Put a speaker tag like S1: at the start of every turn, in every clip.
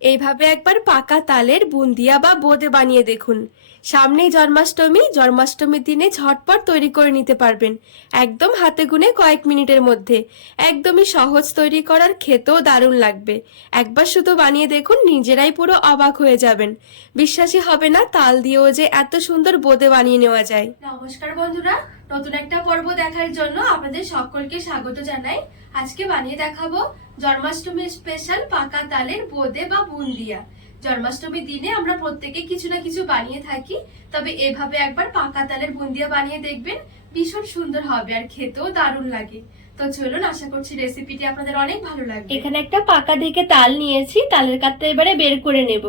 S1: এইভাবে একবার পাকা তালের বুন্দিয়া বা বোঁদে বানিয়ে দেখুন। সামনেই জন্মাষ্টমী, জন্মাষ্টমীর দিনে ঝটপট তৈরি করে নিতে পারবেন, একদম হাতে গুনে কয়েক মিনিটের মধ্যে। একদমই সহজ তৈরি করার খেতেও দারুণ লাগবে। একবার শুধু বানিয়ে দেখুন, নিজেরাই পুরো অবাক হয়ে যাবেন। বিশ্বাসই হবে না, তাল দিয়েও যে এত সুন্দর বোঁদে বানিয়ে নেওয়া যায়। নমস্কার বন্ধুরা, নতুন একটা পর্ব দেখার জন্য আপনাদের সকলকে স্বাগত জানাই। আজকে বানিয়ে দেখাবো জন্মাষ্টমীর স্পেশাল পাকা তালের বোঁদে বা বুন্দিয়া। জন্মাষ্টমীর দিনে আমরা প্রত্যেকে কিছু না কিছু বানিয়ে থাকি, তবে এভাবে একবার পাকা তালের বুন্দিয়া বানিয়ে দেখবেন, ভীষণ সুন্দর হবে আর খেতেও দারুণ লাগে। তো চলুন, আশা করছি রেসিপিটি আপনাদের অনেক ভালো লাগবে। এখানে একটা পাকা থেকে তাল নিয়েছি, তালের কাতটা এবারে বের করে নেব।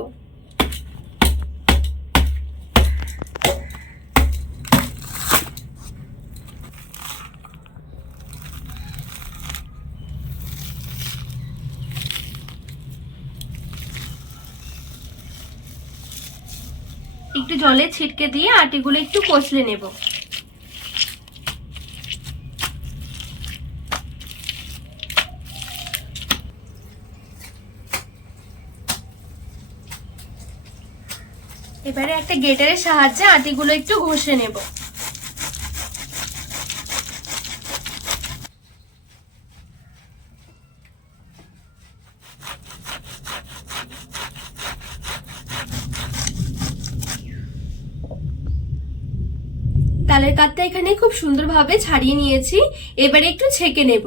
S1: একটু জলে ছিটকে দিয়ে আটিগুলো একটু কষলে নেব। এবারে একটা গেটারের সাহায্যে আটিগুলো একটু ঘষে নেব। তালের কাঠটা এখানে খুব সুন্দরভাবে ছাড়িয়ে নিয়েছি। এবারে একটু ছেঁকে নেব।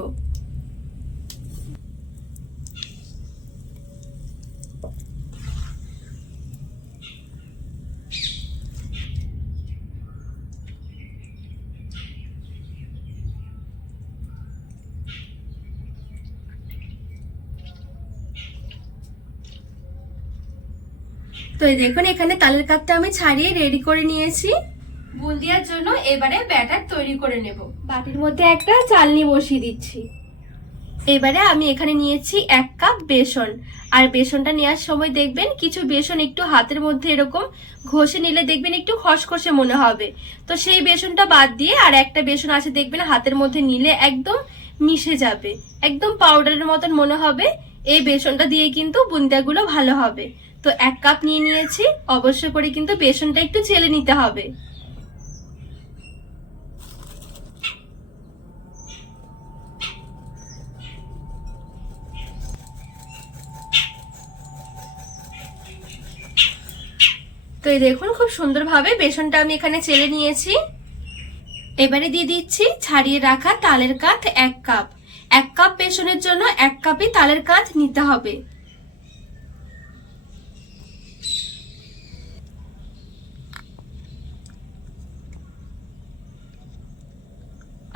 S1: তো দেখুন, এখানে তালের কাঠটা আমি ছাড়িয়ে রেডি করে নিয়েছি। বুন্দিয়ার জন্য এবারে ব্যাটার তৈরি করে নেব। বাটির মধ্যে একটা চালনি বসিয়ে দিচ্ছি। এবারে আমি এখানে নিয়েছি এক কাপ বেসন। আর বেসনটা নেওয়ার সময় দেখবেন কিছু বেসন একটু হাতের মধ্যে এরকম ঘষে নিলে দেখবেন একটু খসখসে মনে হবে। তো সেই বেসনটা বাদ দিয়ে আর একটা বেসন আছে দেখবেন হাতের মধ্যে নিলে একদম মিশে যাবে। একদম পাউডারের মতন মনে হবে। এই বেসনটা দিয়ে কিন্তু বুন্দিয়াগুলো ভালো হবে। তো এক কাপ নিয়ে নিয়েছি। অবশ্য করে কিন্তু বেসনটা একটু চেলে নিতে হবে তো এই দেখুন, খুব সুন্দরভাবে বেসনটা আমি এখানে চেলে নিয়েছি। এবারে দিয়ে দিচ্ছি ছাড়িয়ে রাখা তালের কাঠ এক কাপ। এক কাপ বেসনের জন্য এক কাপই তালের কাঠ নিতে হবে।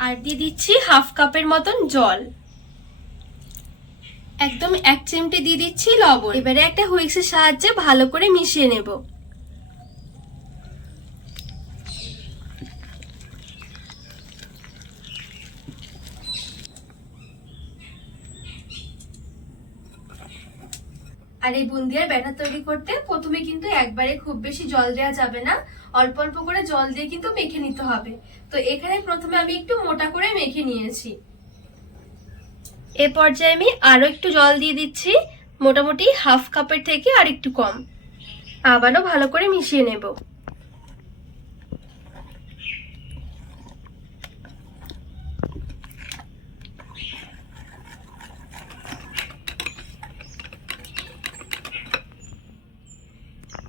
S1: আর দিয়ে দিচ্ছি হাফ কাপের মতন জল। একদম এক চিমটি দিয়ে দিচ্ছি লবণ। এবারে একটা হুইক্সের সাহায্যে ভালো করে মিশিয়ে নেব। আর এই বুন্দিয়ার ব্যাটার তৈরি করতে প্রথমে কিন্তু একবারে খুব বেশি জল দেওয়া যাবে না। অল্প অল্প করে জল দিয়ে কিন্তু মেখে নিতে হবে। তো এখানে প্রথমে আমি একটু মোটা করে মেখে নিয়েছি। এ পর্যায়ে আমি আরও একটু জল দিয়ে দিচ্ছি, মোটামুটি হাফ কাপের থেকে আর একটু কম। আবারও ভালো করে মিশিয়ে নেব।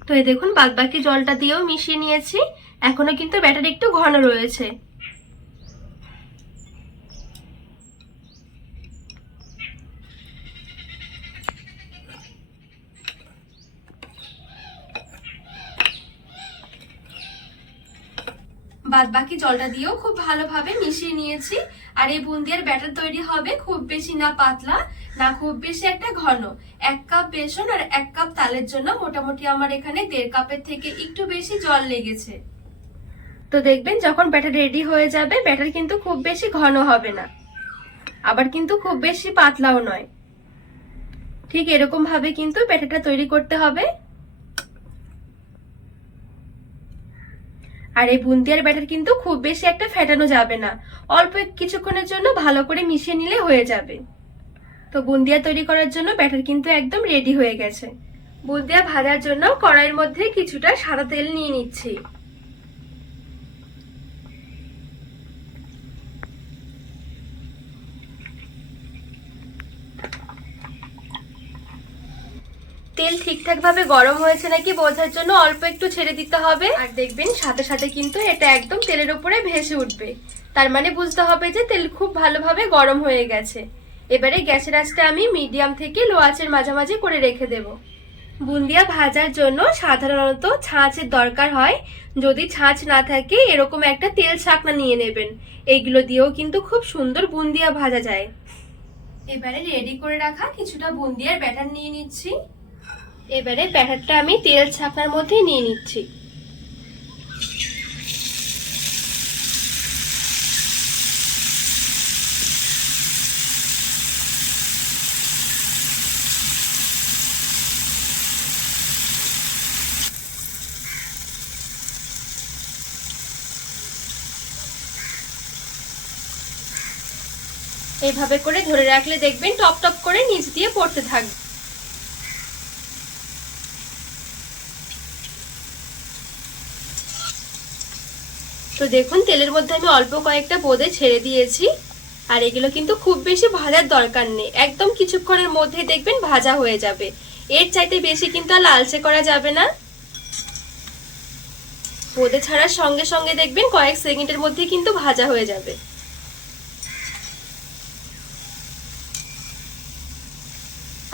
S1: তো এই দেখুন, বাদবাকি জলটা দিয়েও মিশিয়ে নিয়েছি। এখনও কিন্তু ব্যাটার একটু ঘন রয়েছে। বাদ বাকি জলটা দিয়েও খুব ভালোভাবে মিশিয়ে নিয়েছি। আর এই বুন্দিয়ার ব্যাটার তৈরি হবে খুব বেশি না পাতলা। না, খুব বেশি একটা ঘন। এক কাপ বেসন আর এক কাপ তালের জন্য মোটামুটি আমার এখানে দেড় কাপের থেকে একটু বেশি জল লেগেছে। তো দেখবেন, যখন ব্যাটার রেডি হয়ে যাবে, ব্যাটার কিন্তু খুব বেশি ঘন হবে না। আবার কিন্তু খুব বেশি পাতলাও নয়। ঠিক এরকম ভাবে কিন্তু ব্যাটারটা তৈরি করতে হবে। আর এই বুন্দিয়ার ব্যাটার কিন্তু খুব বেশি একটা ফেটানো যাবে না। অল্প কিছুক্ষণের জন্য ভালো করে মিশিয়ে নিলে হয়ে যাবে। তো বুন্দিয়া তৈরি করার জন্য ব্যাটার কিন্তু একদম রেডি হয়ে গেছে। বুন্দিয়া ভাজার জন্য কড়াইয়ের মধ্যে কিছুটা সাদা তেল নিয়ে নিচ্ছি। তেল ঠিকঠাক ভাবে গরম হয়েছে নাকি বোঝার জন্য অল্প একটু ছেড়ে দিতে হবে। আর দেখবেন সাথে সাথে কিন্তু এটা একদম তেলের উপরে ভেসে উঠবে। তার মানে বুঝতে হবে যে তেল খুব ভালোভাবে গরম হয়ে গেছে। এবারে গ্যাসের আঁচটা আমি মিডিয়াম থেকে লো আঁচের মাঝামাঝি করে রেখে দেব। বুন্দিয়া ভাজার জন্য সাধারণত ছাঁচের দরকার হয়। যদি ছাঁচ না থাকে, এরকম একটা তেল ছাকনা নিয়ে নেবেন। এইগুলো দিয়েও কিন্তু খুব সুন্দর বুন্দিয়া ভাজা যায়। এবারে রেডি করে রাখা কিছুটা বুন্দিয়ার ব্যাটার নিয়ে নিচ্ছি। এবারে ব্যাটারটা আমি তেল ছাকনার মধ্যে নিয়ে নিচ্ছি। এভাবে করে ধরে রাখলে দেখবেন টপ টপ করে নিচ দিয়ে পড়তে থাকবে তো দেখুন, তেলের মধ্যে আমি অল্প কয়েকটা বোঁদে ছেড়ে দিয়েছি। আর এগুলো কিন্তু খুব বেশি ভাজার দরকার নেই। একদম কিছুক্ষণের মধ্যে দেখবেন ভাজা হয়ে যাবে। এর চাইতে বেশি কিন্তু আর লালচে করা যাবে না। বোঁদে ছাড়ার সঙ্গে সঙ্গে দেখবেন কয়েক সেকেন্ডের মধ্যে কিন্তু ভাজা হয়ে যাবে।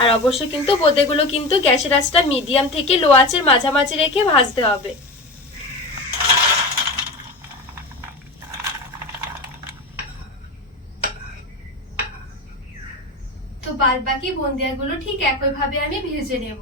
S1: আর অবশ্যই কিন্তু বোঁদেগুলো কিন্তু গ্যাসের আঁচটা মিডিয়াম থেকে লো আঁচের মাঝামাঝি রেখে ভাজতে হবে। তো বাদ বাকি বন্দিয়াগুলো ঠিক একইভাবে আমি ভেজে নেব।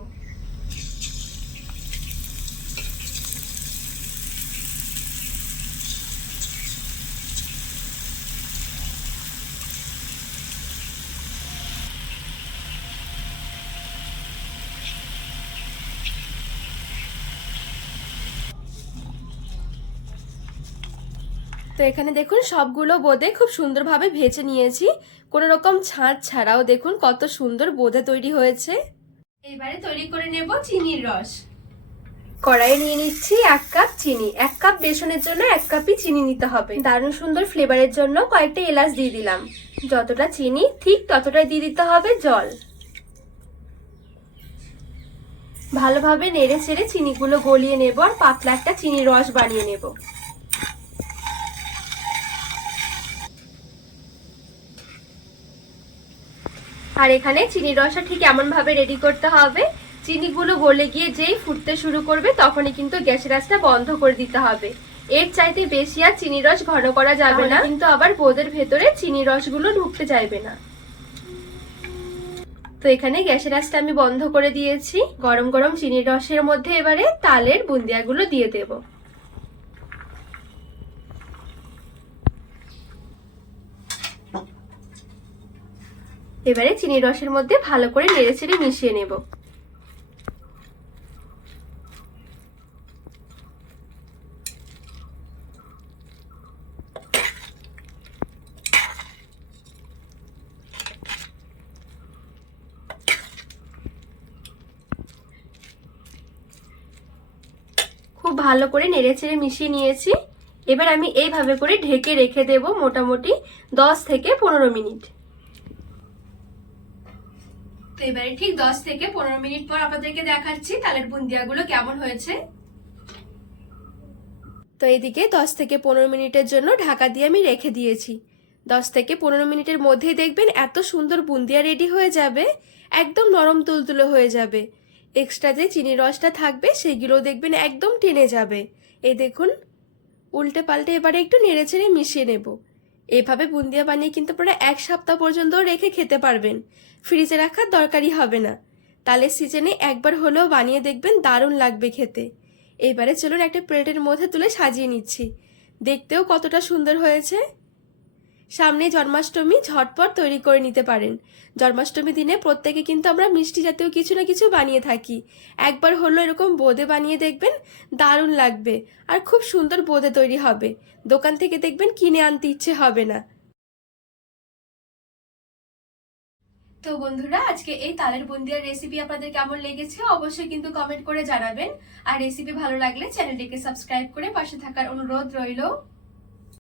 S1: তো এখানে দেখুন, সবগুলো বোঁদে খুব সুন্দরভাবে ভেজে নিয়েছি। কোনো রকম ছাঁচ ছাড়াও দেখুন, কত সুন্দর বোঁদে তৈরি হয়েছে। এবারে তৈরি করে নেব চিনির রস। কড়াইয়ে নিয়ে নিচ্ছি এক কাপ চিনি। এক কাপ বেসনের জন্য এক কাপই চিনি নিতে হবে। দারুণ সুন্দর ফ্লেভারের জন্য কয়েকটা এলাচ দিয়ে দিলাম। যতটা চিনি, ঠিক ততটাই দিয়ে দিতে হবে জল। ভালোভাবে নেড়ে ছেড়ে চিনিগুলো গলিয়ে নেব আর পাতলা একটা চিনির রস বানিয়ে নেব। আর এখানে চিনির রসা ঠিক এমন ভাবে রেডি করতে হবে। চিনিগুলো গলে গিয়ে যেই ফুটতে শুরু করবে তখনই কিন্তু গ্যাসের আঁচটা বন্ধ করে দিতে হবে। এর চাইতে বেশি আর চিনির রস ঘন করা যাবে না। কিন্তু আবার বোদের ভেতরে চিনির রসগুলো ঢুকতে চাইবে না। তো এখানে গ্যাসের আঁচটা আমি বন্ধ করে দিয়েছি। গরম গরম চিনির রসের মধ্যে এবারে তালের বুন্দিয়াগুলো দিয়ে দেবো। এবারে চিনি রসের মধ্যে ভালো করে নেড়ে চেড়ে মিশিয়ে নেব। খুব ভালো করে নেড়ে চেড়ে মিশিয়ে নিয়েছি। এবার আমি এইভাবে করে ঢেকে রেখে দেব মোটামুটি দশ থেকে পনেরো মিনিট। তো এবারে ঠিক দশ থেকে পনেরো মিনিট পর আপনাদেরকে দেখাচ্ছি তালের বুন্দিয়াগুলো কেমন হয়েছে। তো এদিকে দশ থেকে পনেরো মিনিটের জন্য ঢাকা দিয়ে আমি রেখে দিয়েছি। দশ থেকে পনেরো মিনিটের মধ্যেই দেখবেন এত সুন্দর বুন্দিয়া রেডি হয়ে যাবে, একদম নরম তুলতুলো হয়ে যাবে। এক্সট্রা যে চিনির রসটা থাকবে সেগুলো দেখবেন একদম টেনে যাবে। এই দেখুন, উল্টে পাল্টে এবারে একটু নেড়ে ছেড়ে মিশিয়ে নেব। এভাবে বুন্দিয়া বানিয়ে কিন্তু আপনারা এক সপ্তাহ পর্যন্ত রেখে খেতে পারবেন। ফ্রিজে রাখার দরকারই হবে না। তাহলে সিজনে একবার হলেও বানিয়ে দেখবেন দারুণ লাগবে খেতে। এবারে চলুন একটা প্লেটের মধ্যে তুলে সাজিয়ে নিচ্ছি। দেখতেও কতটা সুন্দর হয়েছে। সামনে জন্মাষ্টমী ঝটপট তৈরি করে নিতে পারেন। জন্মাষ্টমী দিনে প্রত্যেকে কিন্তু আমরা মিষ্টি জাতীয় কিছু না কিছু বানিয়ে থাকি। একবার হলো এরকম বোঁদে বানিয়ে দেখবেন, দারুণ লাগবে। আর খুব সুন্দর বোঁদে তৈরি হবে। দোকান থেকে দেখবেন কিনে আনতে ইচ্ছে হবে না। তো বন্ধুরা, আজকে এই তালের বুন্দিয়ার রেসিপি আপনাদের কেমন লেগেছে অবশ্যই কিন্তু কমেন্ট করে জানাবেন। আর রেসিপি ভালো লাগলে চ্যানেলটিকে সাবস্ক্রাইব করে পাশে থাকার অনুরোধ রইল।